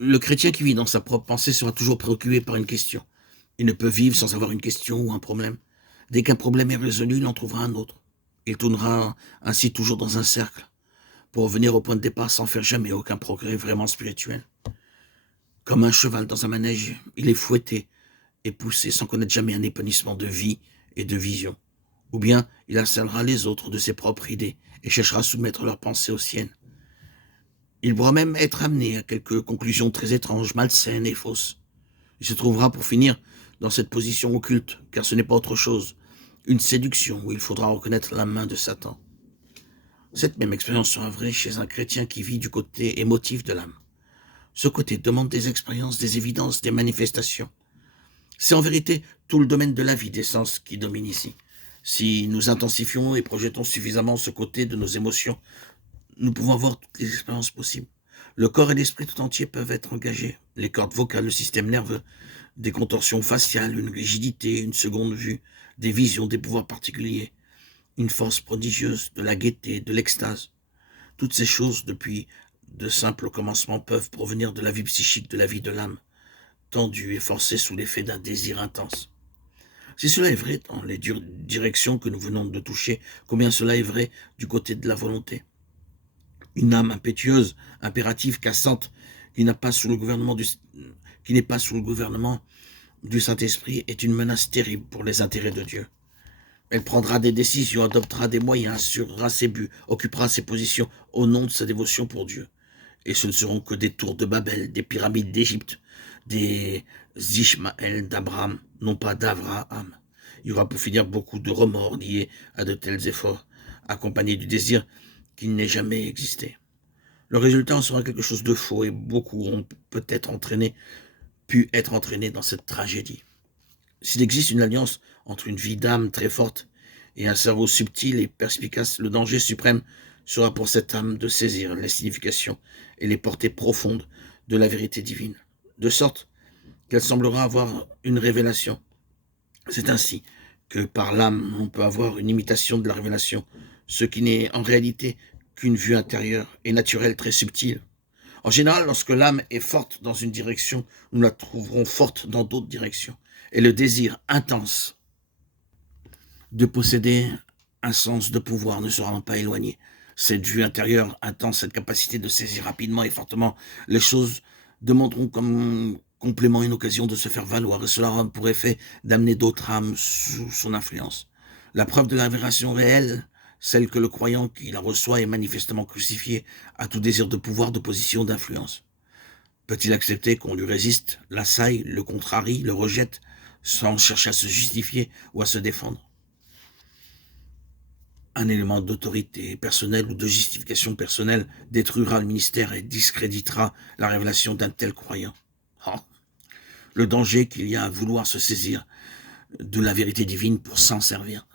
Le chrétien qui vit dans sa propre pensée sera toujours préoccupé par une question. Il ne peut vivre sans avoir une question ou un problème. Dès qu'un problème est résolu, il en trouvera un autre. Il tournera ainsi toujours dans un cercle, pour revenir au point de départ sans faire jamais aucun progrès vraiment spirituel. Comme un cheval dans un manège, il est fouetté et poussé sans connaître jamais un épanouissement de vie et de vision. Ou bien il harcèlera les autres de ses propres idées et cherchera à soumettre leurs pensées aux siennes. Il pourra même être amené à quelques conclusions très étranges, malsaines et fausses. Il se trouvera pour finir dans cette position occulte, car ce n'est pas autre chose, une séduction où il faudra reconnaître la main de Satan. Cette même expérience sera vraie chez un chrétien qui vit du côté émotif de l'âme. Ce côté demande des expériences, des évidences, des manifestations. C'est en vérité tout le domaine de la vie des sens qui domine ici. Si nous intensifions et projetons suffisamment ce côté de nos émotions, nous pouvons avoir toutes les expériences possibles. Le corps et l'esprit tout entier peuvent être engagés. Les cordes vocales, le système nerveux, des contorsions faciales, une rigidité, une seconde vue, des visions, des pouvoirs particuliers, une force prodigieuse, de la gaieté, de l'extase. Toutes ces choses, depuis de simples commencements, peuvent provenir de la vie psychique, de la vie de l'âme, tendue et forcée sous l'effet d'un désir intense. Si cela est vrai dans les directions que nous venons de toucher, combien cela est vrai du côté de la volonté. Une âme impétueuse, impérative, cassante, qui n'a pas sous le gouvernement du, qui n'est pas sous le gouvernement du Saint-Esprit est une menace terrible pour les intérêts de Dieu. Elle prendra des décisions, adoptera des moyens, assurera ses buts, occupera ses positions au nom de sa dévotion pour Dieu. Et ce ne seront que des tours de Babel, des pyramides d'Égypte, des Ishmaël d'Abraham, non pas d'Avraham. Il y aura pour finir beaucoup de remords liés à de tels efforts, accompagnés du désir qui n'ait jamais existé. Le résultat en sera quelque chose de faux et beaucoup ont peut-être pu être entraînés dans cette tragédie. S'il existe une alliance entre une vie d'âme très forte et un cerveau subtil et perspicace, le danger suprême sera pour cette âme de saisir les significations et les portées profondes de la vérité divine, de sorte qu'elle semblera avoir une révélation. C'est ainsi que par l'âme on peut avoir une imitation de la révélation, ce qui n'est en réalité qu'une vue intérieure et naturelle très subtile. En général, lorsque l'âme est forte dans une direction, nous la trouverons forte dans d'autres directions. Et le désir intense de posséder un sens de pouvoir ne sera pas éloigné. Cette vue intérieure intense, cette capacité de saisir rapidement et fortement les choses demanderont comme complément une occasion de se faire valoir, et cela aura pour effet d'amener d'autres âmes sous son influence. La preuve de la révélation réelle, celle que le croyant qui la reçoit est manifestement crucifié à tout désir de pouvoir, de position, d'influence. Peut-il accepter qu'on lui résiste, l'assaille, le contrarie, le rejette, sans chercher à se justifier ou à se défendre? Un élément d'autorité personnelle ou de justification personnelle détruira le ministère et discréditera la révélation d'un tel croyant. Oh, le danger qu'il y a à vouloir se saisir de la vérité divine pour s'en servir.